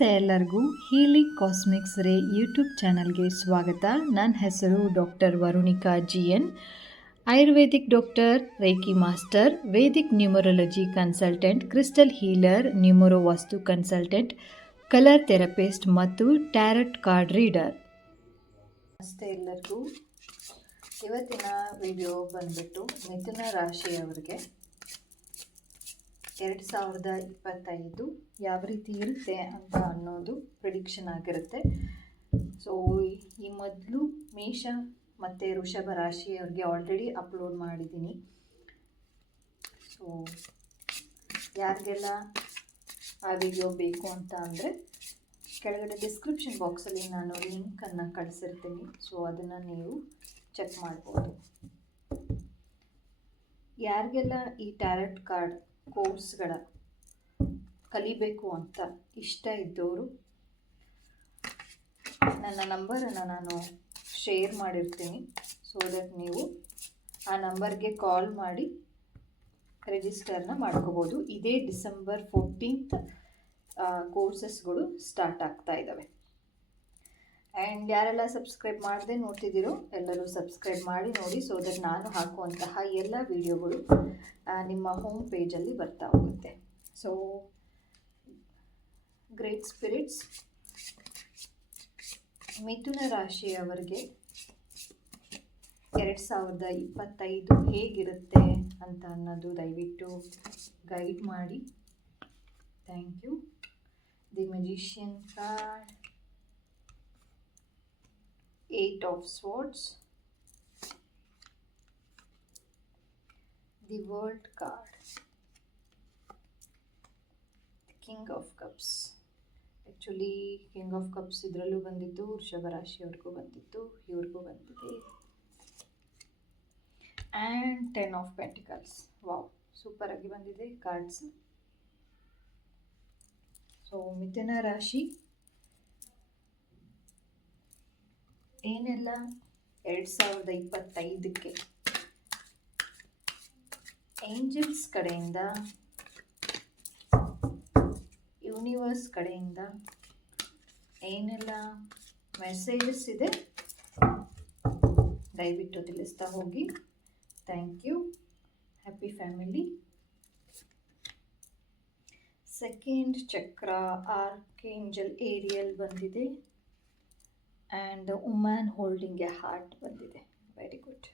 ನಮಸ್ತೆ ಎಲ್ಲರಿಗೂ. Healing cosmics ರೇ ಯೂಟ್ಯೂಬ್ ಚಾನಲ್ಗೆ ಸ್ವಾಗತ. ನನ್ನ ಹೆಸರು doctor Varunika GN, Ayurvedic doctor, reiki master, Vedic numerology consultant, crystal healer, numero vastu consultant, colour therapist ಮತ್ತು ಟ್ಯಾರಟ್ ಕಾರ್ಡ್ ರೀಡರ್. ನಮಸ್ತೆ ಎಲ್ಲರಿಗೂ. ಇವತ್ತಿನ ವಿಡಿಯೋ ಬಂದ್ಬಿಟ್ಟು ಮಿಥುನ ರಾಶಿಯವರಿಗೆ 2025 ಯಾವ ರೀತಿ ಇರುತ್ತೆ ಅಂತ ಅನ್ನೋದು ಪ್ರಿಡಿಕ್ಷನ್ ಆಗಿರುತ್ತೆ. ಸೊ ಈ ಮೊದಲು ಮೇಷ ಮತ್ತು ವೃಷಭ ರಾಶಿಯವ್ರಿಗೆ ಆಲ್ರೆಡಿ ಅಪ್ಲೋಡ್ ಮಾಡಿದ್ದೀನಿ. ಸೊ ಯಾರಿಗೆಲ್ಲ ಆ ವಿಡಿಯೋ ಬೇಕು ಅಂತ ಅಂದರೆ ಕೆಳಗಡೆ ಡಿಸ್ಕ್ರಿಪ್ಷನ್ ಬಾಕ್ಸಲ್ಲಿ ನಾನು ಲಿಂಕನ್ನು ಕಳಿಸಿರ್ತೀನಿ. ಸೊ ಅದನ್ನು ನೀವು ಚೆಕ್ ಮಾಡ್ಬೋದು. ಯಾರಿಗೆಲ್ಲ ಈ ಟ್ಯಾರಟ್ ಕಾರ್ಡ್ ಕೋರ್ಸ್ಗಳ ಕಲಿಬೇಕು ಅಂತ ಇಷ್ಟ ಇದ್ದವರು ನನ್ನ ನಂಬರನ್ನು ನಾನು ಶೇರ್ ಮಾಡಿರ್ತೀನಿ. ಸೊ ದಟ್ ನೀವು ಆ ನಂಬರ್ಗೆ ಕಾಲ್ ಮಾಡಿ ರಿಜಿಸ್ಟರ್ನ ಮಾಡ್ಕೋಬೋದು. ಇದೇ ಡಿಸೆಂಬರ್ 14th ಕೋರ್ಸಸ್ಗಳು ಸ್ಟಾರ್ಟ್ ಆಗ್ತಾ ಇದ್ದಾವೆ. ಆ್ಯಂಡ್ ಯಾರೆಲ್ಲ ಸಬ್ಸ್ಕ್ರೈಬ್ ಮಾಡದೆ ನೋಡ್ತಿದ್ದೀರೋ ಎಲ್ಲರೂ ಸಬ್ಸ್ಕ್ರೈಬ್ ಮಾಡಿ ನೋಡಿ. ಸೊ ದಟ್ ನಾನು ಹಾಕುವಂತಹ ಎಲ್ಲ ವಿಡಿಯೋಗಳು ನಿಮ್ಮ ಹೋಮ್ ಪೇಜಲ್ಲಿ ಬರ್ತಾ ಹೋಗುತ್ತೆ. ಸೊ ಗ್ರೇಟ್ ಸ್ಪಿರಿಟ್ಸ್, ಮಿಥುನ ರಾಶಿಯವರಿಗೆ 2025 ಹೇಗಿರುತ್ತೆ ಅಂತ ಅನ್ನೋದು ದಯವಿಟ್ಟು ಗೈಡ್ ಮಾಡಿ. Thank you. The magician card, 8 of Swords, the World card, the King of Cups. Actually king of cups ಇದರಲ್ಲೂ ಬಂದಿತ್ತು, ವೃಷಭ ರಾಶಿಯವ್ರಿಗೂ ಬಂದಿತ್ತು, ಇವ್ರಿಗೂ ಬಂದಿದೆ. And 10 of Pentacles. Wow, super ಆಗಿ ಬಂದಿದೆ ಕಾರ್ಡ್ಸ್. ಸೊ ಮಿಥುನ ರಾಶಿ ಏನೆಲ್ಲ 2025ಕ್ಕೆ ಏಂಜಲ್ಸ್ ಕಡೆಯಿಂದ, ಯೂನಿವರ್ಸ್ ಕಡೆಯಿಂದ ಏನೆಲ್ಲ ಮೆಸೇಜಸ್ ಇದೆ ದಯವಿಟ್ಟು ತಿಳಿಸ್ತಾ ಹೋಗಿ. Thank you. Happy family. Second chakra archangel Ariel ಬಂದಿದೆ. And woman holding a heart ಬಂದಿದೆ. Very good.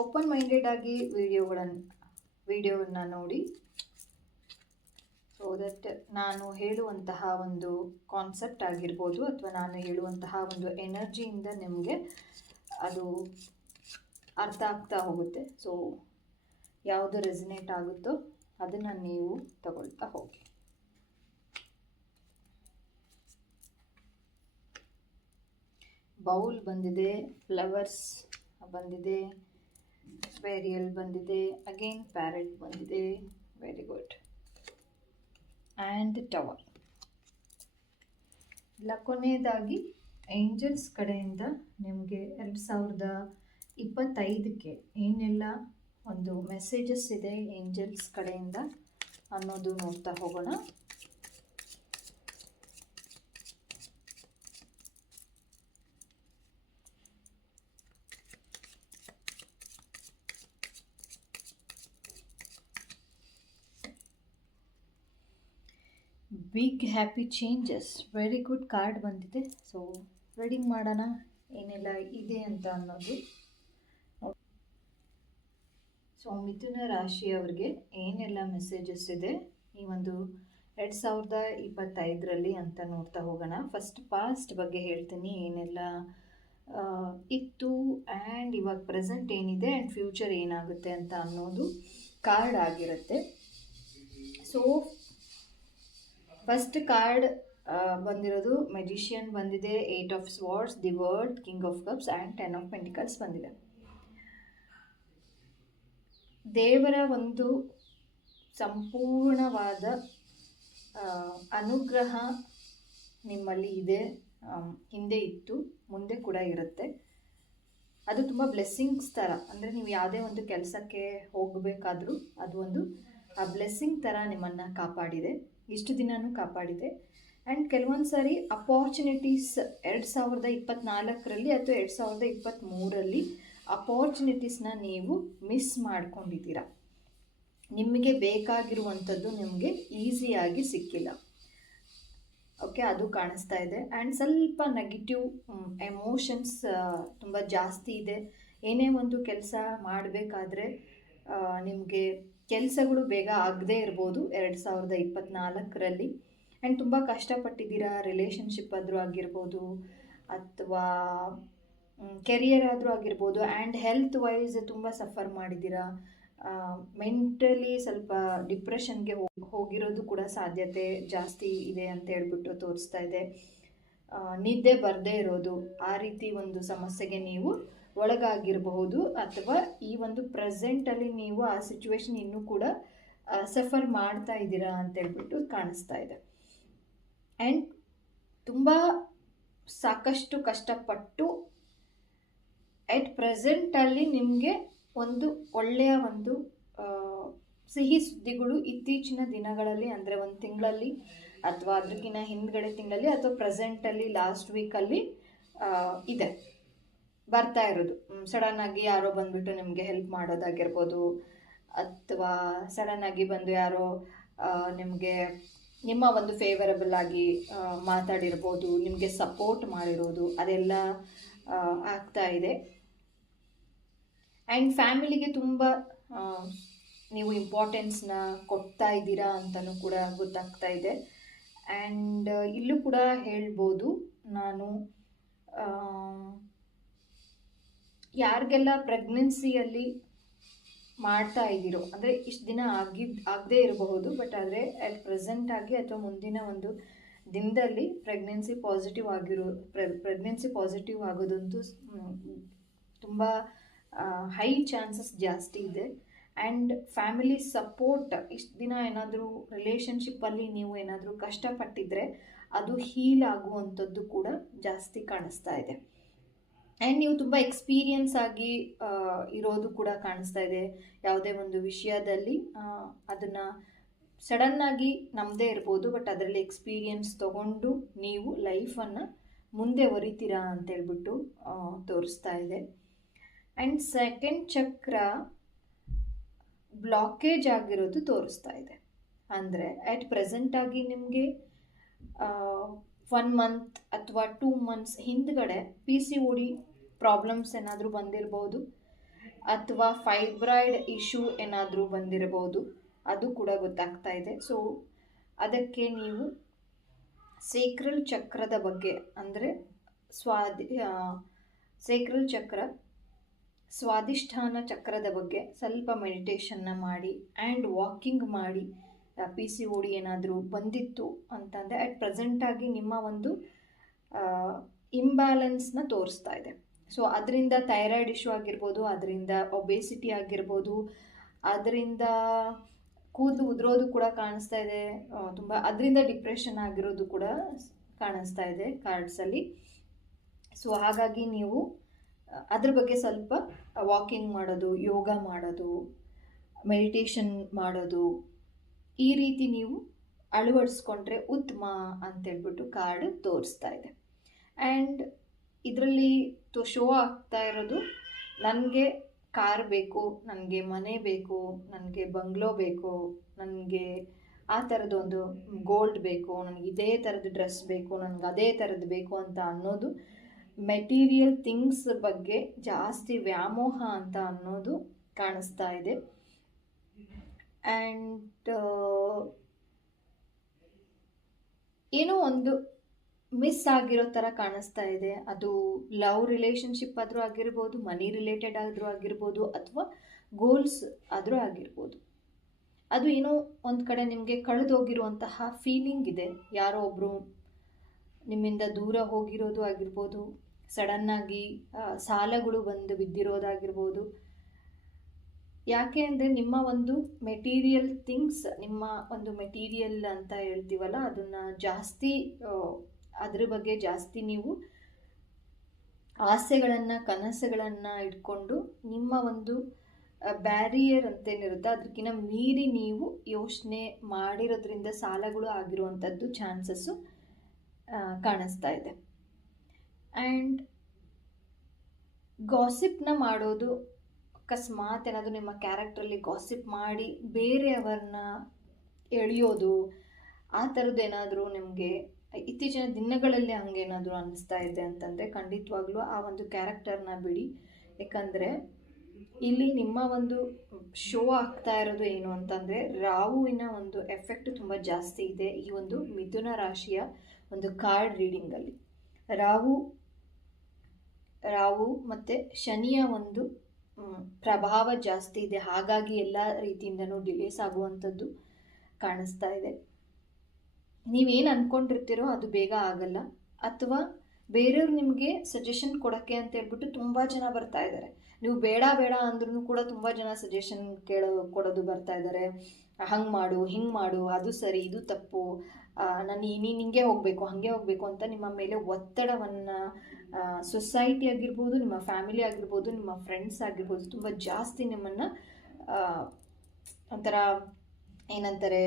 ಓಪನ್ ಮೈಂಡೆಡ್ ಆಗಿ ವಿಡಿಯೋವನ್ನು ನೋಡಿ. ಸೊ ದಟ್ ನಾನು ಹೇಳುವಂತಹ ಒಂದು ಕಾನ್ಸೆಪ್ಟ್ ಆಗಿರ್ಬೋದು ಅಥವಾ ನಾನು ಹೇಳುವಂತಹ ಒಂದು ಎನರ್ಜಿಯಿಂದ ನಿಮಗೆ ಅದು ಅರ್ಥ ಆಗ್ತಾ ಹೋಗುತ್ತೆ. ಸೊ ಯಾವುದು ರೆಸಿನೇಟ್ ಆಗುತ್ತೋ ಅದನ್ನು ನೀವು ತಗೊಳ್ತಾ ಹೋಗಿ. ಬೌಲ್ ಬಂದಿದೆ, ಫ್ಲವರ್ಸ್ ಬಂದಿದೆ, ಸ್ಪೇರಿಯಲ್ ಬಂದಿದೆ, ಅಗೇನ್ ಪ್ಯಾರೆಟ್ ಬಂದಿದೆ. Very good. And tower. ಇಲ್ಲ, ಕೊನೆಯದಾಗಿ ಏಂಜಲ್ಸ್ ಕಡೆಯಿಂದ ನಿಮಗೆ 2025ಕ್ಕೆ ಏನೆಲ್ಲ ಒಂದು ಮೆಸೇಜಸ್ ಇದೆ ಏಂಜಲ್ಸ್ ಕಡೆಯಿಂದ ಅನ್ನೋದು ನೋಡ್ತಾ ಹೋಗೋಣ. Big happy changes. Very good card ಬಂದಿದೆ. ಸೊ ರೀಡಿಂಗ್ ಮಾಡೋಣ ಏನೆಲ್ಲ ಇದೆ ಅಂತ ಅನ್ನೋದು. ಸೊ ಮಿಥುನ ರಾಶಿಯವರಿಗೆ ಏನೆಲ್ಲ ಮೆಸೇಜಸ್ ಇದೆ ಈ ಒಂದು 2025ರಲ್ಲಿ ಅಂತ ನೋಡ್ತಾ ಹೋಗೋಣ. ಪಾಸ್ಟ್ ಬಗ್ಗೆ ಹೇಳ್ತೀನಿ, ಏನೆಲ್ಲ ಇತ್ತು ಆ್ಯಂಡ್ ಇವಾಗ ಪ್ರೆಸೆಂಟ್ ಏನಿದೆ ಆ್ಯಂಡ್ ಫ್ಯೂಚರ್ ಏನಾಗುತ್ತೆ ಅಂತ ಅನ್ನೋದು ಕಾರ್ಡ್ ಆಗಿರುತ್ತೆ. ಸೊ ಫಸ್ಟ್ ಕಾರ್ಡ್ ಬಂದಿರೋದು ಮ್ಯಾಜಿಷಿಯನ್ ಬಂದಿದೆ, 8 of Swords, the world, king of cups and 10 of Pentacles ಬಂದಿದೆ. ದೇವರ ಒಂದು ಸಂಪೂರ್ಣವಾದ ಅನುಗ್ರಹ ನಿಮ್ಮಲ್ಲಿ ಇದೆ ಹಿಂದೆ ಇತ್ತು, ಮುಂದೆ ಕೂಡ ಇರುತ್ತೆ. ಅದು ತುಂಬ ಬ್ಲೆಸ್ಸಿಂಗ್ಸ್ ಥರ, ಅಂದರೆ ನೀವು ಯಾವುದೇ ಒಂದು ಕೆಲಸಕ್ಕೆ ಹೋಗಬೇಕಾದ್ರೂ ಅದು ಒಂದು ಆ ಬ್ಲೆಸ್ಸಿಂಗ್ ಥರ ನಿಮ್ಮನ್ನು ಕಾಪಾಡಿದೆ, ಇಷ್ಟು ದಿನವೂ ಕಾಪಾಡಿದೆ. ಆ್ಯಂಡ್ ಕೆಲವೊಂದು ಸಾರಿ ಅಪಾರ್ಚುನಿಟೀಸ್ 2024ರಲ್ಲಿ ಅಥವಾ 2023ರಲ್ಲಿ ಅಪಾರ್ಚುನಿಟೀಸ್ನ ನೀವು ಮಿಸ್ ಮಾಡ್ಕೊಂಡಿದ್ದೀರಾ. ನಿಮಗೆ ಬೇಕಾಗಿರುವಂಥದ್ದು ನಿಮಗೆ ಈಸಿಯಾಗಿ ಸಿಕ್ಕಿಲ್ಲ. ಓಕೆ, ಅದು ಕಾಣಿಸ್ತಾ ಇದೆ. ಆ್ಯಂಡ್ ಸ್ವಲ್ಪ ನೆಗೆಟಿವ್ ಎಮೋಷನ್ಸ್ ತುಂಬ ಜಾಸ್ತಿ ಇದೆ. ಏನೇ ಒಂದು ಕೆಲಸ ಮಾಡಬೇಕಾದ್ರೆ ನಿಮಗೆ ಕೆಲಸಗಳು ಬೇಗ ಆಗದೇ ಇರ್ಬೋದು 2024ರಲ್ಲಿ. ಆ್ಯಂಡ್ ತುಂಬ ಕಷ್ಟಪಟ್ಟಿದ್ದೀರಾ, ರಿಲೇಷನ್ಶಿಪ್ ಆದರೂ ಆಗಿರ್ಬೋದು ಅಥವಾ ಕೆರಿಯರ್ ಆದರೂ ಆಗಿರ್ಬೋದು. ಆ್ಯಂಡ್ ಹೆಲ್ತ್ ವೈಸ್ ತುಂಬ ಸಫರ್ ಮಾಡಿದ್ದೀರಾ, ಮೆಂಟಲಿ ಸ್ವಲ್ಪ ಡಿಪ್ರೆಷನ್ಗೆ ಹೋಗಿರೋದು ಕೂಡ ಸಾಧ್ಯತೆ ಜಾಸ್ತಿ ಇದೆ ಅಂತ ಹೇಳ್ಬಿಟ್ಟು ತೋರಿಸ್ತಾ ಇದೆ. ನಿದ್ದೆ ಬರದೇ ಇರೋದು, ಆ ರೀತಿ ಒಂದು ಸಮಸ್ಯೆಗೆ ನೀವು ಒಳಗಾಗಿರಬಹುದು, ಅಥವಾ ಈ ಒಂದು ಪ್ರೆಸೆಂಟಲ್ಲಿ ನೀವು ಆ ಸಿಚುವೇಶನ್ ಇನ್ನೂ ಕೂಡ ಸಫರ್ ಮಾಡ್ತಾ ಇದ್ದೀರಾ ಅಂತ ಹೇಳ್ಬಿಟ್ಟು ಕಾಣಿಸ್ತಾ ಇದೆ. ಆ್ಯಂಡ್ ತುಂಬ ಸಾಕಷ್ಟು ಕಷ್ಟಪಟ್ಟು ಎಟ್ ಪ್ರೆಸೆಂಟಲ್ಲಿ ನಿಮಗೆ ಒಂದು ಒಳ್ಳೆಯ ಒಂದು ಸಿಹಿ ಸುದ್ದಿಗಳು ಇತ್ತೀಚಿನ ದಿನಗಳಲ್ಲಿ, ಅಂದರೆ ಒಂದು ತಿಂಗಳಲ್ಲಿ ಅಥವಾ ಅದಕ್ಕಿಂತ ಹಿಂದ್ಗಡೆ ತಿಂಗಳಲ್ಲಿ ಅಥವಾ ಪ್ರೆಸೆಂಟಲ್ಲಿ ಲಾಸ್ಟ್ ವೀಕಲ್ಲಿ ಇದೆ ಬರ್ತಾ ಇರೋದು. ಸಡನ್ನಾಗಿ ಯಾರೋ ಬಂದುಬಿಟ್ಟು ನಿಮಗೆ ಹೆಲ್ಪ್ ಮಾಡೋದಾಗಿರ್ಬೋದು, ಅಥವಾ ಸಡನ್ನಾಗಿ ಬಂದು ಯಾರೋ ನಿಮಗೆ ನಿಮ್ಮ ಒಂದು ಫೇವರಬಲ್ ಆಗಿ ಮಾತಾಡಿರ್ಬೋದು, ನಿಮಗೆ ಸಪೋರ್ಟ್ ಮಾಡಿರೋದು, ಅದೆಲ್ಲ ಆಗ್ತಾ ಇದೆ. ಆ್ಯಂಡ್ ಫ್ಯಾಮಿಲಿಗೆ ತುಂಬ ನೀವು ಇಂಪಾರ್ಟೆನ್ಸ್ನ ಕೊಡ್ತಾ ಇದ್ದೀರಾ ಅಂತಲೂ ಕೂಡ ಗೊತ್ತಾಗ್ತಾ ಇದೆ. ಆ್ಯಂಡ್ ಇಲ್ಲೂ ಕೂಡ ಹೇಳ್ಬೋದು, ನಾನು ಯಾರಿಗೆಲ್ಲ ಪ್ರೆಗ್ನೆನ್ಸಿಯಲ್ಲಿ ಮಾಡ್ತಾ ಇದ್ದೀರೋ, ಅಂದರೆ ಇಷ್ಟು ದಿನ ಆಗದೇ ಇರಬಹುದು, ಬಟ್ ಆದರೆ ಅಟ್ ಪ್ರೆಸೆಂಟ್ ಆಗಿ ಅಥವಾ ಮುಂದಿನ ಒಂದು ದಿನದಲ್ಲಿ ಪ್ರೆಗ್ನೆನ್ಸಿ ಪಾಸಿಟಿವ್ ಆಗೋದಂತೂ ತುಂಬ ಹೈ ಚಾನ್ಸಸ್ ಜಾಸ್ತಿ ಇದೆ. ಆ್ಯಂಡ್ ಫ್ಯಾಮಿಲಿ ಸಪೋರ್ಟ್, ಇಷ್ಟು ದಿನ ಏನಾದರೂ ರಿಲೇಷನ್ಶಿಪ್ಪಲ್ಲಿ ನೀವು ಏನಾದರೂ ಕಷ್ಟಪಟ್ಟಿದ್ರೆ ಅದು ಹೀಲ್ ಆಗುವಂಥದ್ದು ಕೂಡ ಜಾಸ್ತಿ ಕಾಣಿಸ್ತಾ ಇದೆ. ಆ್ಯಂಡ್ ನೀವು ತುಂಬ ಎಕ್ಸ್ಪೀರಿಯನ್ಸ್ ಆಗಿ ಇರೋದು ಕೂಡ ಕಾಣಿಸ್ತಾ ಇದೆ. ಯಾವುದೇ ಒಂದು ವಿಷಯದಲ್ಲಿ ಅದನ್ನು ಸಡನ್ನಾಗಿ ನಮ್ಮದೇ ಇರ್ಬೋದು, ಬಟ್ ಅದರಲ್ಲಿ ಎಕ್ಸ್ಪೀರಿಯನ್ಸ್ ತೊಗೊಂಡು ನೀವು ಲೈಫನ್ನು ಮುಂದೆ ಒರಿತೀರಾ ಅಂತೇಳ್ಬಿಟ್ಟು ತೋರಿಸ್ತಾ ಇದೆ. ಆ್ಯಂಡ್ ಸೆಕೆಂಡ್ ಚಕ್ರ ಬ್ಲಾಕೇಜ್ ಆಗಿರೋದು ತೋರಿಸ್ತಾ ಇದೆ. ಅಂದರೆ ಅಟ್ ಪ್ರೆಸೆಂಟಾಗಿ ನಿಮಗೆ 1 ಮಂತ್ ಅಥವಾ 2 ಮಂತ್ಸ್ ಹಿಂದ್ಗಡೆ PCOD ಪ್ರಾಬ್ಲಮ್ಸ್ ಏನಾದರೂ ಬಂದಿರ್ಬೋದು, ಅಥವಾ ಫೈಬ್ರಾಯ್ಡ್ ಇಶ್ಯೂ ಏನಾದರೂ ಬಂದಿರಬಹುದು, ಅದು ಕೂಡ ಗೊತ್ತಾಗ್ತಾ ಇದೆ. ಸೊ ಅದಕ್ಕೆ ನೀವು ಸೇಕ್ರಲ್ ಚಕ್ರದ ಬಗ್ಗೆ, ಅಂದರೆ ಸೇಕ್ರಲ್ ಚಕ್ರ, ಸ್ವಾದಿಷ್ಠಾನ ಚಕ್ರದ ಬಗ್ಗೆ ಸ್ವಲ್ಪ ಮೆಡಿಟೇಷನ್ನ ಮಾಡಿ ಆ್ಯಂಡ್ ವಾಕಿಂಗ್ ಮಾಡಿ. PCOD ಏನಾದರೂ ಬಂದಿತ್ತು ಅಂತಂದರೆ ಅಟ್ ಪ್ರೆಸೆಂಟಾಗಿ ನಿಮ್ಮ ಒಂದು ಇಂಬ್ಯಾಲೆನ್ಸ್ನ ತೋರಿಸ್ತಾ ಇದೆ. ಸೊ ಅದರಿಂದ ಥೈರಾಯ್ಡ್ ಇಶ್ಯೂ ಆಗಿರ್ಬೋದು, ಅದರಿಂದ ಒಬೇಸಿಟಿ ಆಗಿರ್ಬೋದು, ಅದರಿಂದ ಕೂದಲು ಉದುರೋದು ಕೂಡ ಕಾಣಿಸ್ತಾ ಇದೆ, ತುಂಬ ಅದರಿಂದ ಡಿಪ್ರೆಷನ್ ಆಗಿರೋದು ಕೂಡ ಕಾಣಿಸ್ತಾ ಇದೆ ಕಾರ್ಡ್ಸಲ್ಲಿ. ಸೊ ಹಾಗಾಗಿ ನೀವು ಅದ್ರ ಬಗ್ಗೆ ಸ್ವಲ್ಪ ವಾಕಿಂಗ್ ಮಾಡೋದು, ಯೋಗ ಮಾಡೋದು, ಮೆಡಿಟೇಷನ್ ಮಾಡೋದು, ಈ ರೀತಿ ನೀವು ಅಳವಡಿಸ್ಕೊಂಡ್ರೆ ಉತ್ತಮ ಅಂತೇಳ್ಬಿಟ್ಟು ಕಾರ್ಡ್ ತೋರಿಸ್ತಾ ಇದೆ. ಆ್ಯಂಡ್ ಇದರಲ್ಲಿ ಶೋ ಆಗ್ತಾ ಇರೋದು, ನನಗೆ ಕಾರ್ ಬೇಕು, ನನಗೆ ಮನೆ ಬೇಕು, ನನಗೆ ಬಂಗ್ಲೋ ಬೇಕು, ನನಗೆ ಆ ಥರದ್ದು ಒಂದು ಗೋಲ್ಡ್ ಬೇಕು, ನನಗೆ ಇದೇ ಥರದ್ದು ಡ್ರೆಸ್ ಬೇಕು, ನನಗೆ ಅದೇ ಥರದ್ದು ಬೇಕು ಅಂತ ಅನ್ನೋದು, ಮೆಟೀರಿಯಲ್ ಥಿಂಗ್ಸ್ ಬಗ್ಗೆ ಜಾಸ್ತಿ ವ್ಯಾಮೋಹ ಅಂತ ಅನ್ನೋದು ಕಾಣಿಸ್ತಾ ಇದೆ. ಆ್ಯಂಡ್ ಏನೋ ಒಂದು ಮಿಸ್ ಆಗಿರೋ ಥರ ಕಾಣಿಸ್ತಾ ಇದೆ. ಅದು ಲವ್ ರಿಲೇಷನ್ಶಿಪ್ ಆದರೂ ಆಗಿರ್ಬೋದು, ಮನಿ ರಿಲೇಟೆಡ್ ಆದರೂ ಆಗಿರ್ಬೋದು, ಅಥವಾ ಗೋಲ್ಸ್ ಆದರೂ ಆಗಿರ್ಬೋದು. ಅದು ಏನೋ ಒಂದು ಕಡೆ ನಿಮಗೆ ಕಳೆದೋಗಿರುವಂತಹ ಫೀಲಿಂಗ್ ಇದೆ. ಯಾರೋ ಒಬ್ಬರು ನಿಮ್ಮಿಂದ ದೂರ ಹೋಗಿರೋದು ಆಗಿರ್ಬೋದು, ಸಡನ್ನಾಗಿ ಸಾಲಗಳು ಬಂದು ಬಿದ್ದಿರೋದಾಗಿರ್ಬೋದು. ಯಾಕೆ ಅಂದರೆ ನಿಮ್ಮ ಒಂದು ಮೆಟೀರಿಯಲ್ ಥಿಂಗ್ಸ್, ನಿಮ್ಮ ಒಂದು ಮೆಟೀರಿಯಲ್ ಅಂತ ಹೇಳ್ತೀವಲ್ಲ, ಅದನ್ನು ಜಾಸ್ತಿ ಅದ್ರ ಬಗ್ಗೆ ಜಾಸ್ತಿ ನೀವು ಆಸೆಗಳನ್ನು ಕನಸುಗಳನ್ನು ಇಟ್ಕೊಂಡು ನಿಮ್ಮ ಒಂದು ಬ್ಯಾರಿಯರ್ ಅಂತೇನಿರುತ್ತೆ ಅದಕ್ಕಿಂತ ಮೀರಿ ನೀವು ಯೋಚನೆ ಮಾಡಿರೋದ್ರಿಂದ ಸಾಲಗಳು ಆಗಿರುವಂಥದ್ದು ಚಾನ್ಸಸ್ಸು ಕಾಣಿಸ್ತಾ ಇದೆ. ಆ್ಯಂಡ್ ಗಾಸಿಪ್ನ ಮಾಡೋದು, ಅಕಸ್ಮಾತ್ ಏನಾದರೂ ನಿಮ್ಮ ಕ್ಯಾರೆಕ್ಟ್ರಲ್ಲಿ ಗಾಸಿಪ್ ಮಾಡಿ ಬೇರೆಯವ್ರನ್ನ ಎಳೆಯೋದು, ಆ ಥರದ್ದು ಏನಾದರೂ ನಿಮಗೆ ಇತ್ತೀಚಿನ ದಿನಗಳಲ್ಲಿ ಹಂಗೇನಾದರೂ ಅನ್ನಿಸ್ತಾ ಇದೆ ಅಂತಂದರೆ ಖಂಡಿತವಾಗ್ಲೂ ಆ ಒಂದು ಕ್ಯಾರೆಕ್ಟರ್ನ ಬಿಡಿ. ಯಾಕಂದರೆ ಇಲ್ಲಿ ನಿಮ್ಮ ಒಂದು ಶೋ ಆಗ್ತಾ ಇರೋದು ಏನು ಅಂತಂದರೆ ರಾಹುವಿನ ಒಂದು ಎಫೆಕ್ಟ್ ತುಂಬ ಜಾಸ್ತಿ ಇದೆ ಈ ಒಂದು ಮಿಥುನ ರಾಶಿಯ ಒಂದು ಕಾರ್ಡ್ ರೀಡಿಂಗಲ್ಲಿ. ರಾಹು ಮತ್ತು ಶನಿಯ ಒಂದು ಪ್ರಭಾವ ಜಾಸ್ತಿ ಇದೆ, ಹಾಗಾಗಿ ಎಲ್ಲ ರೀತಿಯಿಂದನೂ ಡಿಲೇಸ್ ಆಗುವಂಥದ್ದು ಕಾಣಿಸ್ತಾ ಇದೆ. ನೀವೇನು ಅಂದ್ಕೊಂಡಿರ್ತೀರೋ ಅದು ಬೇಗ ಆಗಲ್ಲ, ಅಥವಾ ಬೇರೆಯವ್ರು ನಿಮಗೆ ಸಜೆಷನ್ ಕೊಡೋಕ್ಕೆ ಅಂತ ಹೇಳ್ಬಿಟ್ಟು ತುಂಬ ಜನ ಬರ್ತಾ ಇದ್ದಾರೆ. ನೀವು ಬೇಡ ಬೇಡ ಅಂದ್ರೂ ಕೂಡ ತುಂಬ ಜನ ಸಜೆಷನ್ ಕೊಡೋದು ಬರ್ತಾ ಇದ್ದಾರೆ. ಹಂಗೆ ಮಾಡು, ಹಿಂಗೆ ಮಾಡು, ಅದು ಸರಿ, ಇದು ತಪ್ಪು, ನೀನು ಹಿಂಗೆ ಹೋಗಬೇಕು, ಹಾಗೆ ಹೋಗಬೇಕು ಅಂತ ನಿಮ್ಮ ಮೇಲೆ ಒತ್ತಡವನ್ನು ಸೊಸೈಟಿ ಆಗಿರ್ಬೋದು, ನಿಮ್ಮ ಫ್ಯಾಮಿಲಿ ಆಗಿರ್ಬೋದು, ನಿಮ್ಮ ಫ್ರೆಂಡ್ಸ್ ಆಗಿರ್ಬೋದು ತುಂಬ ಜಾಸ್ತಿ ನಿಮ್ಮನ್ನು ಒಂಥರ ಏನಂತಾರೆ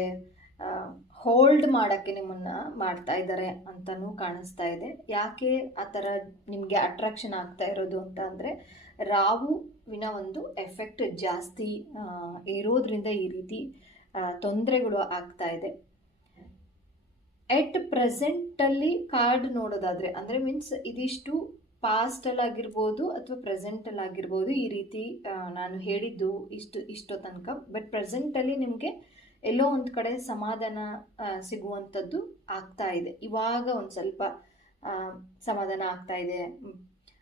ಹೋಲ್ಡ್ ಮಾಡೋಕ್ಕೆ ನಿಮ್ಮನ್ನು ಮಾಡ್ತಾ ಇದ್ದಾರೆ ಅಂತಲೂ ಕಾಣಿಸ್ತಾ ಇದೆ. ಯಾಕೆ ಆ ಥರ ನಿಮಗೆ ಅಟ್ರಾಕ್ಷನ್ ಆಗ್ತಾ ಇರೋದು ಅಂತ ಅಂದರೆ ರಾಹುವಿನ ಒಂದು ಎಫೆಕ್ಟ್ ಜಾಸ್ತಿ ಇರೋದ್ರಿಂದ ಈ ರೀತಿ ತೊಂದರೆಗಳು ಆಗ್ತಾ ಇದೆ. ಎಟ್ ಪ್ರೆಸೆಂಟಲ್ಲಿ ಕಾರ್ಡ್ ನೋಡೋದಾದರೆ ಅಂದರೆ ಮೀನ್ಸ್ ಇದಿಷ್ಟು ಪಾಸ್ಟಲ್ಲಾಗಿರ್ಬೋದು ಅಥವಾ ಪ್ರೆಸೆಂಟಲ್ಲಾಗಿರ್ಬೋದು, ಈ ರೀತಿ ನಾನು ಹೇಳಿದ್ದು ಇಷ್ಟೋ ತನಕ. ಬಟ್ ಪ್ರೆಸೆಂಟಲ್ಲಿ ನಿಮಗೆ ಎಲ್ಲೋ ಒಂದು ಕಡೆ ಸಮಾಧಾನ ಸಿಗುವಂಥದ್ದು ಆಗ್ತಾ ಇದೆ. ಇವಾಗ ಒಂದು ಸ್ವಲ್ಪ ಸಮಾಧಾನ ಆಗ್ತಾ ಇದೆ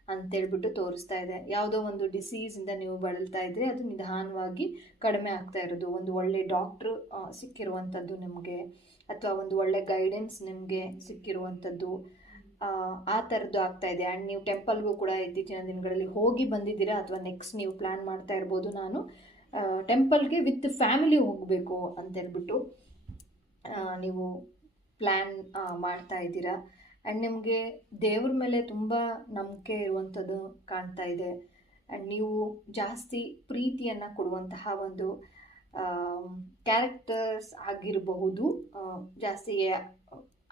ಅಂತೇಳ್ಬಿಟ್ಟು ತೋರಿಸ್ತಾ ಇದೆ. ಯಾವುದೋ ಒಂದು ಡಿಸೀಸಿಂದ ನೀವು ಬಳಲ್ತಾ ಇದ್ದರೆ ಅದು ನಿಧಾನವಾಗಿ ಕಡಿಮೆ ಆಗ್ತಾ ಇರೋದು, ಒಂದು ಒಳ್ಳೆ ಡಾಕ್ಟ್ರು ಸಿಕ್ಕಿರುವಂಥದ್ದು ನಿಮಗೆ, ಅಥವಾ ಒಂದು ಒಳ್ಳೆ ಗೈಡೆನ್ಸ್ ನಿಮಗೆ ಸಿಕ್ಕಿರುವಂಥದ್ದು, ಆ ಥರದ್ದು ಆಗ್ತಾ ಇದೆ. ಆ್ಯಂಡ್ ನೀವು ಟೆಂಪಲ್ಗೂ ಕೂಡ ಇತ್ತೀಚಿನ ದಿನಗಳಲ್ಲಿ ಹೋಗಿ ಬಂದಿದ್ದೀರಾ, ಅಥವಾ ನೆಕ್ಸ್ಟ್ ನೀವು ಪ್ಲ್ಯಾನ್ ಮಾಡ್ತಾ ಇರ್ಬೋದು, ನಾನು ಟೆಂಪಲ್ಗೆ ವಿತ್ ಫ್ಯಾಮಿಲಿ ಹೋಗಬೇಕು ಅಂತೇಳ್ಬಿಟ್ಟು ನೀವು ಪ್ಲ್ಯಾನ್ ಮಾಡ್ತಾ ಇದ್ದೀರಾ. ಆ್ಯಂಡ್ ನಿಮಗೆ ದೇವ್ರ ಮೇಲೆ ತುಂಬ ನಂಬಿಕೆ ಇರುವಂಥದ್ದು ಕಾಣ್ತಾ ಇದೆ. ಆ್ಯಂಡ್ ನೀವು ಜಾಸ್ತಿ ಪ್ರೀತಿಯನ್ನು ಕೊಡುವಂತಹ ಒಂದು ಕ್ಯಾರೆಕ್ಟರ್ಸ್ ಆಗಿರಬಹುದು, ಜಾಸ್ತಿ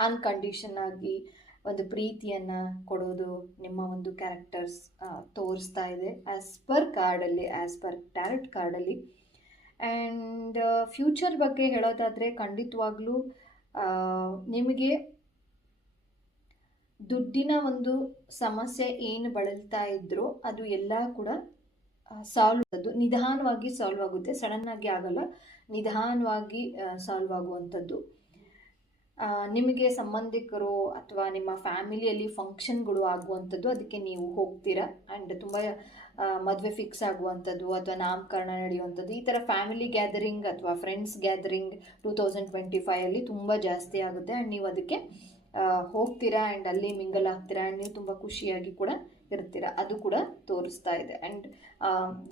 ಅನ್ಕಂಡೀಷನ್ ಆಗಿ ಒಂದು ಪ್ರೀತಿಯನ್ನು ಕೊಡೋದು ನಿಮ್ಮ ಒಂದು ಕ್ಯಾರೆಕ್ಟರ್ಸ್ ತೋರಿಸ್ತಾ ಇದೆ ಆ್ಯಸ್ ಪರ್ ಕಾರ್ಡಲ್ಲಿ, ಆ್ಯಸ್ ಪರ್ ಟ್ಯಾರೆಟ್ ಕಾರ್ಡಲ್ಲಿ. ಆ್ಯಂಡ್ ಫ್ಯೂಚರ್ ಬಗ್ಗೆ ಹೇಳೋದಾದರೆ ಖಂಡಿತವಾಗ್ಲೂ ನಿಮಗೆ ದುಡ್ಡಿನ ಒಂದು ಸಮಸ್ಯೆ ಏನು ಬಳಲ್ತಾ ಇದ್ರೋ ಅದು ಎಲ್ಲ ಕೂಡ ಸಾಲ್ವ್ ಆಗೋದು, ನಿಧಾನವಾಗಿ ಸಾಲ್ವ್ ಆಗುತ್ತೆ, ಸಡನ್ನಾಗಿ ಆಗಲ್ಲ, ನಿಧಾನವಾಗಿ ಸಾಲ್ವ್ ಆಗುವಂಥದ್ದು. ನಿಮಗೆ ಸಂಬಂಧಿಕರು ಅಥವಾ ನಿಮ್ಮ ಫ್ಯಾಮಿಲಿಯಲ್ಲಿ ಫಂಕ್ಷನ್ಗಳು ಆಗುವಂಥದ್ದು, ಅದಕ್ಕೆ ನೀವು ಹೋಗ್ತೀರಾ. ಆ್ಯಂಡ್ ತುಂಬ ಮದುವೆ ಫಿಕ್ಸ್ ಆಗುವಂಥದ್ದು ಅಥವಾ ನಾಮಕರಣ ನಡೆಯುವಂಥದ್ದು, ಈ ಥರ ಫ್ಯಾಮಿಲಿ ಗ್ಯಾದರಿಂಗ್ ಅಥವಾ ಫ್ರೆಂಡ್ಸ್ ಗ್ಯಾದರಿಂಗ್ 2025 ತುಂಬ ಜಾಸ್ತಿ ಆಗುತ್ತೆ. ಆ್ಯಂಡ್ ನೀವು ಅದಕ್ಕೆ ಹೋಗ್ತೀರಾ ಆ್ಯಂಡ್ ಅಲ್ಲಿ ಮಿಂಗಲ್ ಆಗ್ತೀರಾ. ಆ್ಯಂಡ್ ನೀವು ತುಂಬ ಖುಷಿಯಾಗಿ ಕೂಡ ಇರ್ತೀರಾ, ಅದು ಕೂಡ ತೋರಿಸ್ತಾ ಇದೆ. ಆ್ಯಂಡ್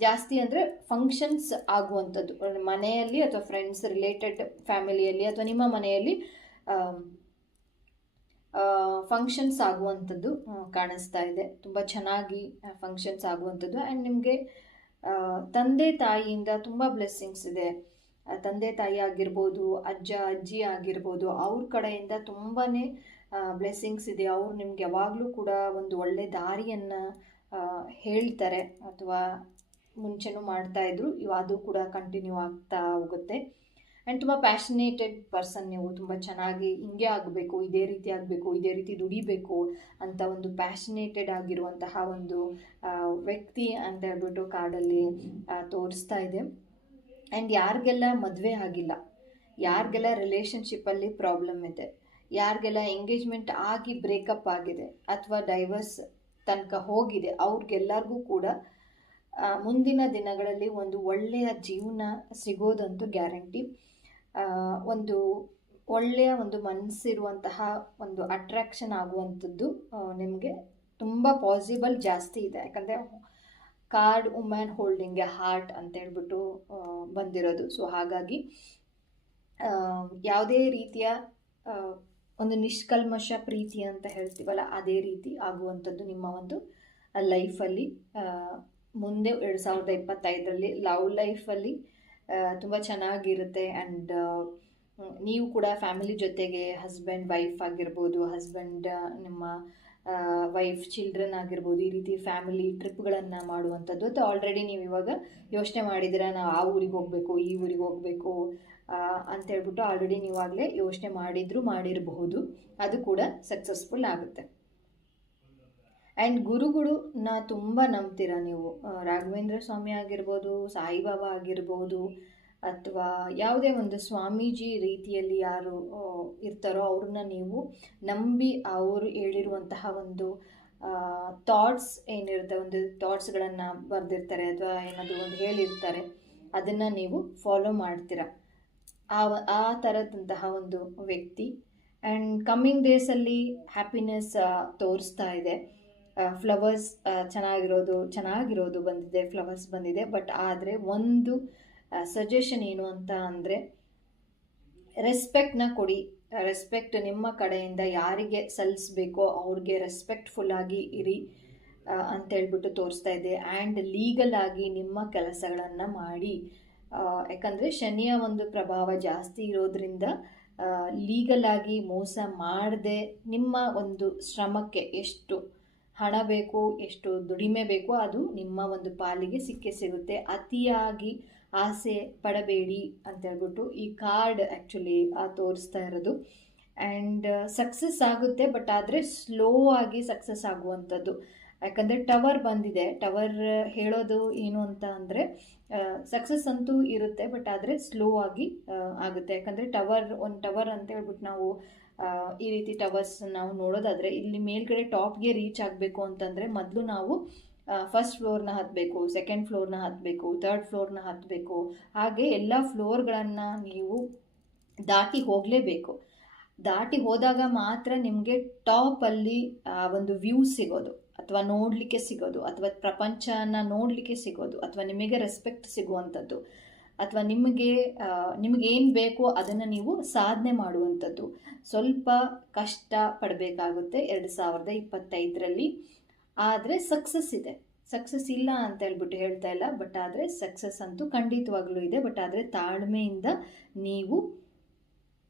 ಜಾಸ್ತಿ ಅಂದರೆ ಫಂಕ್ಷನ್ಸ್ ಆಗುವಂಥದ್ದು ಮನೆಯಲ್ಲಿ ಅಥವಾ ಫ್ರೆಂಡ್ಸ್ ರಿಲೇಟೆಡ್ ಫ್ಯಾಮಿಲಿಯಲ್ಲಿ ಅಥವಾ ನಿಮ್ಮ ಮನೆಯಲ್ಲಿ ಫಂಕ್ಷನ್ಸ್ ಆಗುವಂಥದ್ದು ಕಾಣಿಸ್ತಾ ಇದೆ. ತುಂಬ ಚೆನ್ನಾಗಿ ಫಂಕ್ಷನ್ಸ್ ಆಗುವಂಥದ್ದು. ಆ್ಯಂಡ್ ನಿಮಗೆ ತಂದೆ ತಾಯಿಯಿಂದ ತುಂಬ ಬ್ಲೆಸ್ಸಿಂಗ್ಸ್ ಇದೆ. ತಂದೆ ತಾಯಿ ಆಗಿರ್ಬೋದು, ಅಜ್ಜ ಅಜ್ಜಿ ಆಗಿರ್ಬೋದು, ಅವ್ರ ಕಡೆಯಿಂದ ತುಂಬಾ ಬ್ಲೆಸ್ಸಿಂಗ್ಸ್ ಇದೆ. ಅವ್ರು ನಿಮ್ಗೆ ಯಾವಾಗಲೂ ಕೂಡ ಒಂದು ಒಳ್ಳೆ ದಾರಿಯನ್ನು ಹೇಳ್ತಾರೆ, ಅಥವಾ ಮುಂಚೆನೂ ಮಾಡ್ತಾಯಿದ್ರು, ಅದು ಕೂಡ ಕಂಟಿನ್ಯೂ ಆಗ್ತಾ ಹೋಗುತ್ತೆ. ಆ್ಯಂಡ್ ತುಂಬ ಪ್ಯಾಷನೇಟೆಡ್ ಪರ್ಸನ್ ನೀವು, ತುಂಬ ಚೆನ್ನಾಗಿ ಹಿಂಗೆ ಆಗಬೇಕು, ಇದೇ ರೀತಿ ಆಗಬೇಕು, ಇದೇ ರೀತಿ ದುಡಿಬೇಕು ಅಂತ ಒಂದು ಪ್ಯಾಷನೇಟೆಡ್ ಆಗಿರುವಂತಹ ಒಂದು ವ್ಯಕ್ತಿ ಅಂತ ಹೇಳ್ಬಿಟ್ಟು ಕಾರ್ಡಲ್ಲಿ ತೋರಿಸ್ತಾ ಇದೆ. ಆ್ಯಂಡ್ ಯಾರಿಗೆಲ್ಲ ಮದುವೆ ಆಗಿಲ್ಲ, ಯಾರಿಗೆಲ್ಲ ರಿಲೇಷನ್ಶಿಪ್ಪಲ್ಲಿ ಪ್ರಾಬ್ಲಮ್ ಇದೆ, ಯಾರಿಗೆಲ್ಲ ಎಂಗೇಜ್ಮೆಂಟ್ ಆಗಿ ಬ್ರೇಕಪ್ ಆಗಿದೆ ಅಥವಾ ಡೈವರ್ಸ್ ತನಕ ಹೋಗಿದೆ, ಅವ್ರಿಗೆಲ್ಲರಿಗೂ ಕೂಡ ಮುಂದಿನ ದಿನಗಳಲ್ಲಿ ಒಂದು ಒಳ್ಳೆಯ ಜೀವನ ಸಿಗೋದಂತೂ ಗ್ಯಾರಂಟಿ. ಒಂದು ಒಳ್ಳೆಯ ಒಂದು ಮನಸ್ಸಿರುವಂತಹ ಒಂದು ಅಟ್ರಾಕ್ಷನ್ ಆಗುವಂಥದ್ದು ನಿಮಗೆ ತುಂಬ ಪಾಸಿಬಲ್ ಜಾಸ್ತಿ ಇದೆ. ಯಾಕಂದರೆ card women holding a heart ಅಂತ ಹೇಳ್ಬಿಟ್ಟು ಬಂದಿರೋದು. ಸೊ ಹಾಗಾಗಿ ಯಾವುದೇ ರೀತಿಯ ಒಂದು ನಿಷ್ಕಲ್ಮಶ ಪ್ರೀತಿ ಅಂತ ಹೇಳ್ತೀವಲ್ಲ, ಅದೇ ರೀತಿ ಆಗುವಂಥದ್ದು ನಿಮ್ಮ ಒಂದು ಲೈಫಲ್ಲಿ. ಮುಂದೆ 2025ರಲ್ಲಿ ಲವ್ ಲೈಫಲ್ಲಿ ತುಂಬ ಚೆನ್ನಾಗಿರುತ್ತೆ. ಆ್ಯಂಡ್ ನೀವು ಕೂಡ ಫ್ಯಾಮಿಲಿ ಜೊತೆಗೆ ಹಸ್ಬೆಂಡ್ ವೈಫ್ ಆಗಿರ್ಬೋದು, ಹಸ್ಬೆಂಡ್ ನಿಮ್ಮ ವೈಫ್ ಚಿಲ್ಡ್ರನ್ ಆಗಿರ್ಬೋದು, ಈ ರೀತಿ ಫ್ಯಾಮಿಲಿ ಟ್ರಿಪ್ಗಳನ್ನು ಮಾಡುವಂಥದ್ದು. ಅಥವಾ ಆಲ್ರೆಡಿ ನೀವು ಇವಾಗ ಯೋಚನೆ ಮಾಡಿದ್ದೀರಾ, ನಾವು ಆ ಊರಿಗೆ ಹೋಗಬೇಕು, ಈ ಊರಿಗೆ ಹೋಗಬೇಕು ಅಂತೇಳ್ಬಿಟ್ಟು ಆಲ್ರೆಡಿ ನೀವಾಗಲೇ ಯೋಚನೆ ಮಾಡಿರಬಹುದು, ಅದು ಕೂಡ ಸಕ್ಸಸ್ಫುಲ್ ಆಗುತ್ತೆ. ಆ್ಯಂಡ್ ಗುರುಗಳನ್ನ ತುಂಬ ನಂಬ್ತೀರಾ ನೀವು. ರಾಘವೇಂದ್ರ ಸ್ವಾಮಿ ಆಗಿರ್ಬೋದು, ಸಾಯಿಬಾಬಾ ಆಗಿರ್ಬೋದು, ಅಥವಾ ಯಾವುದೇ ಒಂದು ಸ್ವಾಮೀಜಿ ರೀತಿಯಲ್ಲಿ ಯಾರು ಇರ್ತಾರೋ ಅವ್ರನ್ನ ನೀವು ನಂಬಿ ಅವರು ಹೇಳಿರುವಂತಹ ಒಂದು ಥಾಟ್ಸ್ ಏನಿರುತ್ತೆ, ಒಂದು ಥಾಟ್ಸ್ಗಳನ್ನು ಬರೆದಿರ್ತಾರೆ ಅಥವಾ ಏನಾದರೂ ಒಂದು ಹೇಳಿರ್ತಾರೆ, ಅದನ್ನು ನೀವು ಫಾಲೋ ಮಾಡ್ತೀರಾ. ಆ ಥರದಂತಹ ಒಂದು ವ್ಯಕ್ತಿ. ಆ್ಯಂಡ್ ಕಮ್ಮಿಂಗ್ ಡೇಸಲ್ಲಿ ಹ್ಯಾಪಿನೆಸ್ ತೋರಿಸ್ತಾ ಇದೆ. ಫ್ಲವರ್ಸ್ ಚೆನ್ನಾಗಿರೋದು ಬಂದಿದೆ, ಫ್ಲವರ್ಸ್ ಬಂದಿದೆ. ಬಟ್ ಆದರೆ ಒಂದು ಸಜೆಷನ್ ಏನು ಅಂತ ಅಂದರೆ, ರೆಸ್ಪೆಕ್ಟ್ನ ಕೊಡಿ. ರೆಸ್ಪೆಕ್ಟ್ ನಿಮ್ಮ ಕಡೆಯಿಂದ ಯಾರಿಗೆ ಸಲ್ಲಿಸಬೇಕೋ ಅವ್ರಿಗೆ ರೆಸ್ಪೆಕ್ಟ್ಫುಲ್ಲಾಗಿ ಇರಿ ಅಂತೇಳ್ಬಿಟ್ಟು ತೋರಿಸ್ತಾ ಇದೆ. ಆ್ಯಂಡ್ ಲೀಗಲ್ ಆಗಿ ನಿಮ್ಮ ಕೆಲಸಗಳನ್ನು ಮಾಡಿ. ಯಾಕಂದರೆ ಶನಿಯ ಒಂದು ಪ್ರಭಾವ ಜಾಸ್ತಿ ಇರೋದ್ರಿಂದ ಲೀಗಲ್ ಆಗಿ ಮೋಸ ಮಾಡದೆ ನಿಮ್ಮ ಒಂದು ಶ್ರಮಕ್ಕೆ ಎಷ್ಟು ಹಣ ಬೇಕು, ಎಷ್ಟು ದುಡಿಮೆ ಬೇಕು, ಅದು ನಿಮ್ಮ ಒಂದು ಪಾಲಿಗೆ ಸಿಗುತ್ತೆ. ಅತಿಯಾಗಿ ಆಸೆ ಪಡಬೇಡಿ ಅಂತೇಳ್ಬಿಟ್ಟು ಈ ಕಾರ್ಡ್ ಆ್ಯಕ್ಚುಲಿ ತೋರಿಸ್ತಾ ಇರೋದು. ಆ್ಯಂಡ್ ಸಕ್ಸಸ್ ಆಗುತ್ತೆ, ಬಟ್ ಆದರೆ ಸ್ಲೋ ಆಗಿ ಸಕ್ಸಸ್ ಆಗುವಂಥದ್ದು. ಯಾಕಂದರೆ ಟವರ್ ಬಂದಿದೆ. ಟವರ್ ಹೇಳೋದು ಏನು ಅಂತ ಅಂದರೆ, ಸಕ್ಸಸ್ ಅಂತೂ ಇರುತ್ತೆ, ಬಟ್ ಆದರೆ ಸ್ಲೋ ಆಗಿ ಆಗುತ್ತೆ. ಯಾಕಂದರೆ ಒಂದು ಟವರ್ ಅಂತ ಹೇಳ್ಬಿಟ್ಟು ನಾವು ಈ ರೀತಿ ಟವರ್ಸ್ ನಾವು ನೋಡೋದಾದರೆ, ಇಲ್ಲಿ ಮೇಲ್ಗಡೆ ಟಾಪ್ಗೆ ರೀಚ್ ಆಗಬೇಕು ಅಂತಂದರೆ ಮೊದಲು ನಾವು ಫಸ್ಟ್ ಫ್ಲೋರ್ನ ಹತ್ತಬೇಕು, ಸೆಕೆಂಡ್ ಫ್ಲೋರ್ನ ಹತ್ತಬೇಕು, ಥರ್ಡ್ ಫ್ಲೋರ್ನ ಹತ್ತಬೇಕು. ಹಾಗೆ ಎಲ್ಲ ಫ್ಲೋರ್ಗಳನ್ನು ನೀವು ದಾಟಿ ಹೋಗಲೇಬೇಕು. ದಾಟಿ ಹೋದಾಗ ಮಾತ್ರ ನಿಮಗೆ ಟಾಪಲ್ಲಿ ಒಂದು ವ್ಯೂ ಸಿಗೋದು, ಅಥವಾ ನೋಡಲಿಕ್ಕೆ ಸಿಗೋದು, ಅಥವಾ ಪ್ರಪಂಚನ ನೋಡಲಿಕ್ಕೆ ಸಿಗೋದು, ಅಥವಾ ನಿಮಗೆ ರೆಸ್ಪೆಕ್ಟ್ ಸಿಗುವಂಥದ್ದು, ಅಥವಾ ನಿಮಗೇನು ಬೇಕೋ ಅದನ್ನು ನೀವು ಸಾಧನೆ ಮಾಡುವಂಥದ್ದು. ಸ್ವಲ್ಪ ಕಷ್ಟ ಪಡಬೇಕಾಗುತ್ತೆ 2025ರಲ್ಲಿ. ಆದರೆ ಸಕ್ಸಸ್ ಇದೆ. ಸಕ್ಸಸ್ ಇಲ್ಲ ಅಂತ ಹೇಳ್ಬಿಟ್ಟು ಹೇಳ್ತಾ ಇಲ್ಲ, ಬಟ್ ಆದರೆ ಸಕ್ಸಸ್ ಅಂತೂ ಖಂಡಿತವಾಗ್ಲೂ ಇದೆ. ಬಟ್ ಆದರೆ ತಾಳ್ಮೆಯಿಂದ ನೀವು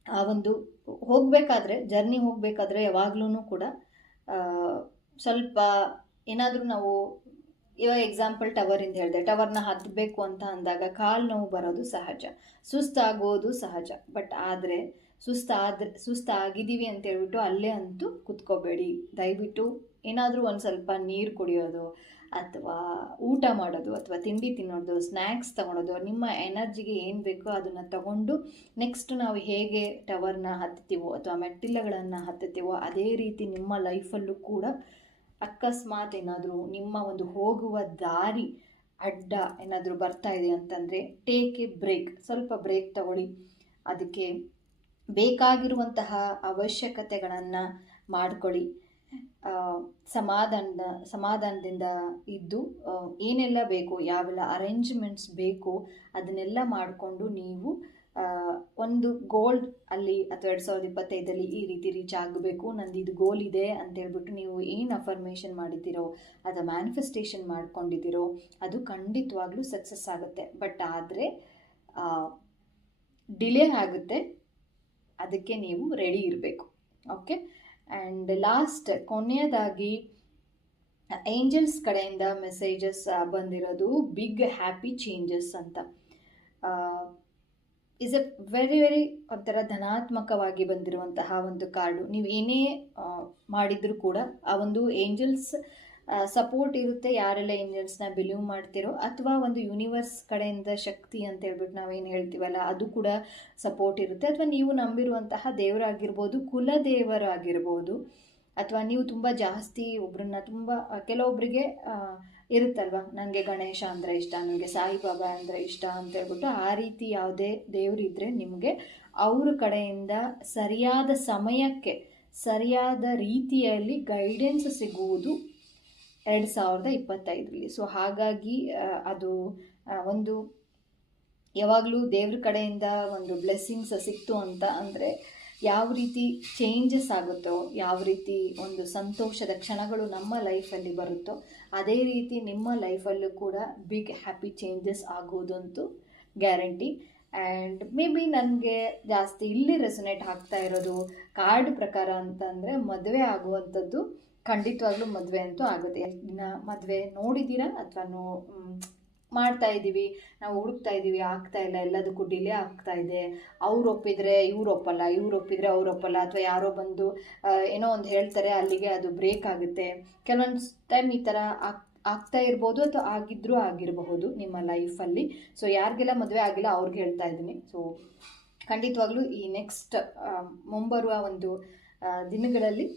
ಆ ಒಂದು ಜರ್ನಿ ಹೋಗಬೇಕಾದ್ರೆ ಯಾವಾಗ್ಲೂ ಕೂಡ ಸ್ವಲ್ಪ ಏನಾದರೂ ನಾವು ಇವಾಗ ಎಕ್ಸಾಂಪಲ್ ಟವರಿಂದ ಹೇಳಿದೆ, ಟವರ್ನ ಹತ್ತಬೇಕು ಅಂತ ಅಂದಾಗ ಕಾಲು ನೋವು ಬರೋದು ಸಹಜ, ಸುಸ್ತಾಗೋದು ಸಹಜ. ಬಟ್ ಆದರೆ ಸುಸ್ತಾಗಿದ್ದೀವಿ ಅಂತ ಹೇಳ್ಬಿಟ್ಟು ಅಲ್ಲೇ ಅಂತೂ ಕುತ್ಕೋಬೇಡಿ. ದಯವಿಟ್ಟು ಏನಾದರೂ ಒಂದು ಸ್ವಲ್ಪ ನೀರು ಕುಡಿಯೋದು, ಅಥವಾ ಊಟ ಮಾಡೋದು, ಅಥವಾ ತಿಂಡಿ ತಿನ್ನೋದು, ಸ್ನ್ಯಾಕ್ಸ್ ತೊಗೊಳೋದು, ನಿಮ್ಮ ಎನರ್ಜಿಗೆ ಏನು ಬೇಕೋ ಅದನ್ನು ತಗೊಂಡು ನೆಕ್ಸ್ಟ್ ನಾವು ಹೇಗೆ ಟವರ್ನ ಹತ್ತುತ್ತೀವೋ ಅಥವಾ ಮೆಟ್ಟಿಲುಗಳನ್ನು ಹತ್ತುತ್ತೀವೋ ಅದೇ ರೀತಿ ನಿಮ್ಮ ಲೈಫಲ್ಲೂ ಕೂಡ ಅಕಸ್ಮಾತ್ ಏನಾದರೂ ನಿಮ್ಮ ಒಂದು ಹೋಗುವ ದಾರಿ ಅಡ್ಡ ಏನಾದರೂ ಬರ್ತಾ ಇದೆ ಅಂತಂದರೆ ಟೇಕ್ ಎ ಬ್ರೇಕ್, ಸ್ವಲ್ಪ ಬ್ರೇಕ್ ತಗೊಳ್ಳಿ. ಅದಕ್ಕೆ ಬೇಕಾಗಿರುವಂತಹ ಅವಶ್ಯಕತೆಗಳನ್ನು ಮಾಡಿಕೊಳ್ಳಿ. ಸಮಾಧಾನದಿಂದ ಇದ್ದು ಏನೆಲ್ಲ ಬೇಕು, ಯಾವೆಲ್ಲ ಅರೇಂಜ್ಮೆಂಟ್ಸ್ ಬೇಕು ಅದನ್ನೆಲ್ಲ ಮಾಡಿಕೊಂಡು ನೀವು ಒಂದು ಗೋಲ್ ಅಲ್ಲಿ ಅಥವಾ 2025ರಲ್ಲಿ ಈ ರೀತಿ ರೀಚ್ ಆಗಬೇಕು, ನಂದು ಇದು ಗೋಲ್ ಇದೆ ಅಂತ ಹೇಳ್ಬಿಟ್ಟು ನೀವು ಏನು ಅಫರ್ಮೇಷನ್ ಮಾಡಿದ್ದೀರೋ ಅಥವಾ ಮ್ಯಾನಿಫೆಸ್ಟೇಷನ್ ಮಾಡ್ಕೊಂಡಿದ್ದೀರೋ ಅದು ಖಂಡಿತವಾಗ್ಲೂ ಸಕ್ಸಸ್ ಆಗುತ್ತೆ. ಬಟ್ ಆದರೆ ಡಿಲೇ ಆಗುತ್ತೆ, ಅದಕ್ಕೆ ನೀವು ರೆಡಿ ಇರಬೇಕು. ಓಕೆ. ಆ್ಯಂಡ್ ಲಾಸ್ಟ್ ಕೊನೆಯದಾಗಿ ಏಂಜಲ್ಸ್ ಕಡೆಯಿಂದ ಮೆಸೇಜಸ್ ಬಂದಿರೋದು ಬಿಗ್ ಹ್ಯಾಪಿ ಚೇಂಜಸ್ ಅಂತ. ಇಸ್ ಎ ವೆರಿ ಒಂಥರ ಧನಾತ್ಮಕವಾಗಿ ಬಂದಿರುವಂತಹ ಒಂದು ಕಾರ್ಡು. ನೀವು ಏನೇ ಮಾಡಿದರೂ ಕೂಡ ಆ ಒಂದು ಏಂಜಲ್ಸ್ ಸಪೋರ್ಟ್ ಇರುತ್ತೆ. ಯಾರೆಲ್ಲ ಏಂಜಲ್ಸ್ನ ಬಿಲೀವ್ ಮಾಡ್ತಿರೋ ಅಥವಾ ಒಂದು ಯೂನಿವರ್ಸ್ ಕಡೆಯಿಂದ ಶಕ್ತಿ ಅಂತ ಹೇಳ್ಬಿಟ್ಟು ನಾವೇನು ಹೇಳ್ತೀವಲ್ಲ ಅದು ಕೂಡ ಸಪೋರ್ಟ್ ಇರುತ್ತೆ. ಅಥವಾ ನೀವು ನಂಬಿರುವಂತಹ ದೇವರಾಗಿರ್ಬೋದು, ಕುಲದೇವರಾಗಿರ್ಬೋದು, ಅಥವಾ ನೀವು ತುಂಬ ಜಾಸ್ತಿ ಒಬ್ಬರನ್ನ ಕೆಲವೊಬ್ಬರಿಗೆ ಇರುತ್ತಲ್ವ, ನನಗೆ ಗಣೇಶ ಅಂದರೆ ಇಷ್ಟ, ನನಗೆ ಸಾಯಿಬಾಬಾ ಅಂದರೆ ಇಷ್ಟ ಅಂತ ಹೇಳ್ಬಿಟ್ಟು ಆ ರೀತಿ ಯಾವುದೇ ದೇವರಿದ್ದರೆ ನಿಮಗೆ ಅವ್ರ ಕಡೆಯಿಂದ ಸರಿಯಾದ ಸಮಯಕ್ಕೆ ಸರಿಯಾದ ರೀತಿಯಲ್ಲಿ ಗೈಡೆನ್ಸ್ ಸಿಗುವುದು 2025ರಲ್ಲಿ. ಸೊ ಹಾಗಾಗಿ ಅದು ಒಂದು ಯಾವಾಗಲೂ ದೇವ್ರ ಕಡೆಯಿಂದ ಒಂದು ಬ್ಲೆಸ್ಸಿಂಗ್ಸ್ ಸಿಕ್ತು ಅಂತ ಅಂದರೆ ಯಾವ ರೀತಿ ಚೇಂಜಸ್ ಆಗುತ್ತೋ, ಯಾವ ರೀತಿ ಒಂದು ಸಂತೋಷದ ಕ್ಷಣಗಳು ನಮ್ಮ ಲೈಫಲ್ಲಿ ಬರುತ್ತೋ, ಅದೇ ರೀತಿ ನಿಮ್ಮ ಲೈಫಲ್ಲೂ ಕೂಡ ಬಿಗ್ ಹ್ಯಾಪಿ ಚೇಂಜಸ್ ಆಗೋದಂತೂ ಗ್ಯಾರಂಟಿ. ಆ್ಯಂಡ್ ಮೇ ಬಿ ನನಗೆ ಜಾಸ್ತಿ ಇಲ್ಲಿ ರೆಸೊನೇಟ್ ಆಗ್ತಾ ಇರೋದು ಕಾರ್ಡ್ ಪ್ರಕಾರ ಅಂತಂದರೆ ಮದುವೆ ಆಗುವಂಥದ್ದು ಖಂಡಿತವಾಗ್ಲೂ ಮದುವೆ ಅಂತೂ ಆಗುತ್ತೆ. ಮದುವೆ ನೋಡಿದ್ದೀರಾ ಅಥವಾ ಮಾಡ್ತಾ ಇದ್ದೀವಿ, ನಾವು ಹುಡುಕ್ತಾ ಇದ್ದೀವಿ, ಆಗ್ತಾ ಇಲ್ಲ, ಎಲ್ಲದಕ್ಕೂ ಡಿಲೇ ಆಗ್ತಾ ಇದೆ. ಅವ್ರು ಒಪ್ಪಿದರೆ ಇವ್ರು ಒಪ್ಪಲ್ಲ, ಇವ್ರು ಒಪ್ಪಿದರೆ ಅವ್ರು ಒಪ್ಪಲ್ಲ, ಅಥವಾ ಯಾರೋ ಬಂದು ಏನೋ ಒಂದು ಹೇಳ್ತಾರೆ, ಅಲ್ಲಿಗೆ ಅದು ಬ್ರೇಕ್ ಆಗುತ್ತೆ. ಕೆಲವೊಂದು ಟೈಮ್ ಈ ಥರ ಆಗ್ತಾ ಇರ್ಬೋದು ಅಥವಾ ಆಗಿದ್ರೂ ಆಗಿರಬಹುದು ನಿಮ್ಮ ಲೈಫಲ್ಲಿ. ಸೊ ಯಾರಿಗೆಲ್ಲ ಮದುವೆ ಆಗಿಲ್ಲ ಅವ್ರಿಗೆ ಹೇಳ್ತಾ ಇದ್ದೀನಿ. ಸೊ ಖಂಡಿತವಾಗ್ಲೂ ಈ ನೆಕ್ಸ್ಟ್ ಮುಂಬರುವ ಒಂದು ದಿನಗಳಲ್ಲಿ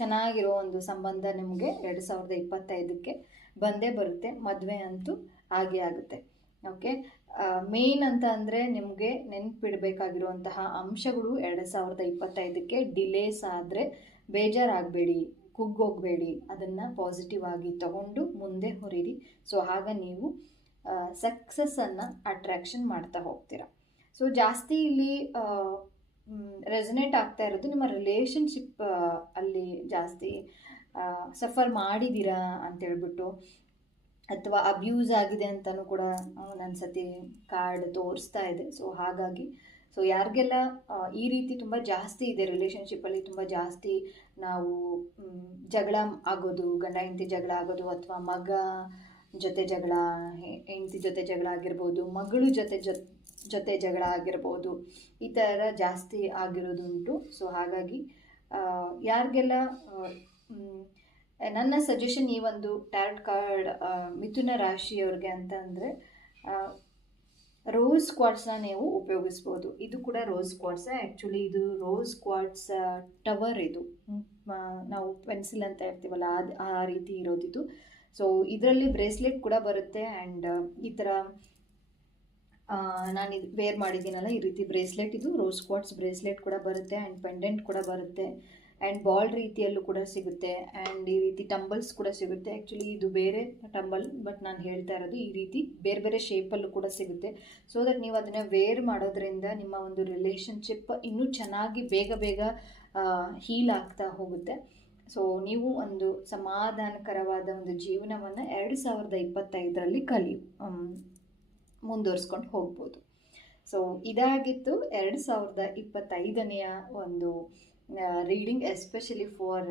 ಚೆನ್ನಾಗಿರೋ ಒಂದು ಸಂಬಂಧ ನಿಮಗೆ 2025ಕ್ಕೆ ಬಂದೇ ಬರುತ್ತೆ. ಮದುವೆ ಅಂತೂ ಆಗೇ ಆಗುತ್ತೆ. ಓಕೆ, ಮೇನ್ ಅಂತ ಅಂದರೆ ನಿಮಗೆ ನೆನಪಿಡಬೇಕಾಗಿರುವಂತಹ ಅಂಶಗಳು 2025ಕ್ಕೆ ಡಿಲೇಸ್ ಆದರೆ ಬೇಜಾರಾಗಬೇಡಿ, ಕುಗ್ಗೋಗಬೇಡಿ, ಅದನ್ನು ಪಾಸಿಟಿವ್ ಆಗಿ ತಗೊಂಡು ಮುಂದೆ ಹೊರೀರಿ. ಸೊ ಆಗ ನೀವು ಸಕ್ಸಸ್ಸನ್ನು ಅಟ್ರ್ಯಾಕ್ಷನ್ ಮಾಡ್ತಾ ಹೋಗ್ತೀರಾ. ಸೊ ಜಾಸ್ತಿ ಇಲ್ಲಿ ರೆಸನೇಟ್ ಆಗ್ತಾ ಇರೋದು ನಿಮ್ಮ ರಿಲೇಷನ್ಶಿಪ್ ಅಲ್ಲಿ ಜಾಸ್ತಿ ಸಫರ್ ಮಾಡಿದ್ದೀರಾ ಅಂತೇಳ್ಬಿಟ್ಟು, ಅಥವಾ ಅಬ್ಯೂಸ್ ಆಗಿದೆ ಅಂತಲೂ ಕೂಡ ನನ್ನ ಸತಿ ಕಾರ್ಡ್ ತೋರಿಸ್ತಾ ಇದೆ. ಸೊ ಹಾಗಾಗಿ ಯಾರಿಗೆಲ್ಲ ಈ ರೀತಿ ತುಂಬ ಜಾಸ್ತಿ ಇದೆ, ರಿಲೇಷನ್ಶಿಪ್ಪಲ್ಲಿ ತುಂಬ ಜಾಸ್ತಿ ನಾವು ಜಗಳ ಆಗೋದು, ಗಂಡ ಹೆಂಡತಿ ಜಗಳ ಆಗೋದು, ಅಥವಾ ಮಗ ಜೊತೆ ಜಗಳ, ಹೆಂಡತಿ ಜೊತೆ ಜಗಳ ಆಗಿರ್ಬೋದು, ಮಗಳು ಜೊತೆ ಜಗಳ ಆಗಿರ್ಬೋದು, ಈ ಥರ ಜಾಸ್ತಿ ಆಗಿರೋದುಂಟು. ಸೊ ಹಾಗಾಗಿ ಯಾರಿಗೆಲ್ಲ ನನ್ನ ಸಜೆಷನ್ ಈ ಒಂದು ಟ್ಯಾರೋಟ್ ಕಾರ್ಡ್ ಮಿಥುನ ರಾಶಿಯವ್ರಿಗೆ ಅಂತ ಅಂದರೆ ರೋಸ್ ಕ್ವಾರ್ಟ್ಸ್ನ ನೀವು ಉಪಯೋಗಿಸ್ಬೋದು. ಇದು ಕೂಡ ರೋಸ್ ಕ್ವಾರ್ಟ್ಸ್. ಆ್ಯಕ್ಚುಲಿ ಇದು ರೋಸ್ ಕ್ವಾರ್ಟ್ಸ್ ಟವರ್, ಇದು ನಾವು ಪೆನ್ಸಿಲ್ ಅಂತ ಇರ್ತೀವಲ್ಲ ಆ ರೀತಿ ಇರೋದಿದು. ಸೊ ಇದರಲ್ಲಿ ಬ್ರೇಸ್ಲೆಟ್ ಕೂಡ ಬರುತ್ತೆ. ಆ್ಯಂಡ್ ಈ ಥರ ನಾನು ಇದು ವೇರ್ ಮಾಡಿದ್ದೀನಲ್ಲ, ಈ ರೀತಿ ಬ್ರೇಸ್ಲೆಟ್, ಇದು ರೋಸ್ ಕ್ವಾರ್ಟ್ಸ್ ಬ್ರೇಸ್ಲೆಟ್ ಕೂಡ ಬರುತ್ತೆ. ಆ್ಯಂಡ್ ಪೆಂಡೆಂಟ್ ಕೂಡ ಬರುತ್ತೆ. ಆ್ಯಂಡ್ ಬಾಲ್ ರೀತಿಯಲ್ಲೂ ಕೂಡ ಸಿಗುತ್ತೆ. ಆ್ಯಂಡ್ ಈ ರೀತಿ ಟಂಬಲ್ಸ್ ಕೂಡ ಸಿಗುತ್ತೆ. ಆ್ಯಕ್ಚುಲಿ ಇದು ಬೇರೆ ಟಂಬಲ್, ಬಟ್ ನಾನು ಹೇಳ್ತಾ ಇರೋದು ಈ ರೀತಿ ಬೇರೆ ಬೇರೆ ಶೇಪಲ್ಲೂ ಕೂಡ ಸಿಗುತ್ತೆ. ಸೊ ದಟ್ ನೀವು ಅದನ್ನು ವೇರ್ ಮಾಡೋದ್ರಿಂದ ನಿಮ್ಮ ಒಂದು ರಿಲೇಷನ್ಶಿಪ್ ಇನ್ನೂ ಚೆನ್ನಾಗಿ ಬೇಗ ಹೀಲ್ ಆಗ್ತಾ ಹೋಗುತ್ತೆ. ಸೊ ನೀವು ಒಂದು ಸಮಾಧಾನಕರವಾದ ಒಂದು ಜೀವನವನ್ನು 2025ರಲ್ಲಿ ಮುಂದುವರಿಸ್ಕೊಂಡು ಹೋಗ್ಬೋದು. ಸೊ ಇದಾಗಿತ್ತು 2025ನೆಯ ಒಂದು ರೀಡಿಂಗ್, ಎಸ್ಪೆಷಲಿ ಫಾರ್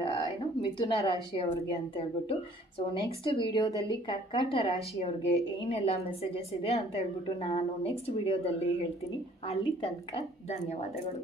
ಮಿಥುನ ರಾಶಿಯವ್ರಿಗೆ ಅಂತ ಹೇಳ್ಬಿಟ್ಟು. ಸೊ ನೆಕ್ಸ್ಟ್ ವಿಡಿಯೋದಲ್ಲಿ ಕರ್ಕಾಟ ರಾಶಿಯವ್ರಿಗೆ ಏನೆಲ್ಲ ಮೆಸೇಜಸ್ ಇದೆ ಅಂತ ಹೇಳ್ಬಿಟ್ಟು ನಾನು ನೆಕ್ಸ್ಟ್ ವಿಡಿಯೋದಲ್ಲಿ ಹೇಳ್ತೀನಿ. ಅಲ್ಲಿ ತನಕ ಧನ್ಯವಾದಗಳು.